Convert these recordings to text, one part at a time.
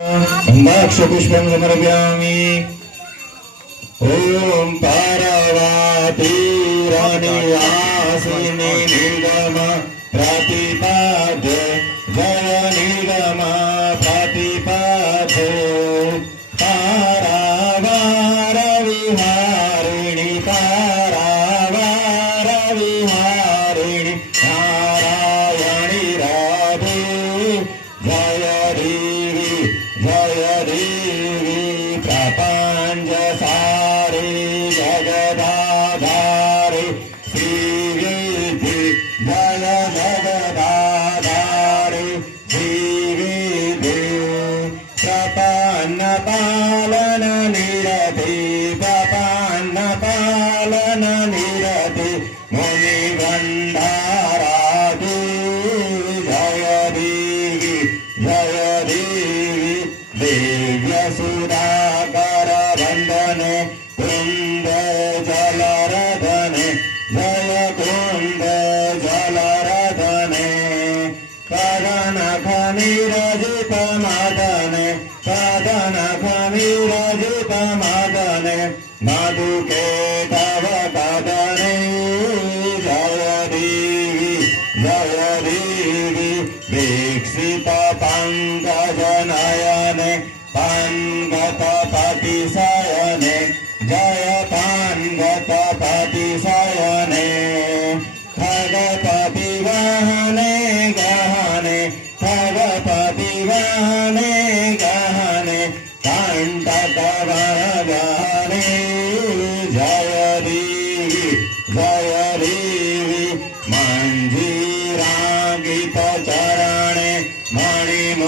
गन्धाक्षपुष्पं समर्पयामि। ॐ पार्वती राणिवासिनी निगम प्रतिपाद्य जय निगम प्रतिपाद्य पारावार विहारिणि पारावार विहारिणि नारायणि राधे जय देवी जय देवी प्रपंच सारे जगदाधारे श्रीविद्ये जय जगदाधारे श्रीविद्ये प्रपन्न पालन निरते प्रपन्न पालन निरते मुनि भंडाराते जय देवी जय देवी दिव्य सुधाकर वंदने कुंद जलरधने जय कुंद जलरधने कदन खनिरजित मदने कदन खनिरजित मदने मधुके तव कदने जय देवी दीक्षित पंकज नयने पांगत पतिशयने जय पांगत पतिशयने खगपति वहने गहने खगपति वहने गहने कंटक वहने जय देवी मंजीरांगित चरणे मणिमुक्तांबरणे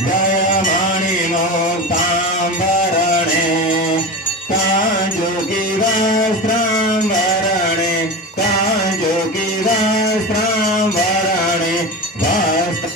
जय मणिमुक्तांबरणे कांजुकी वस्त्रांबरणे कांजुकी वस्त्रांबरणे वस्त्रधरणे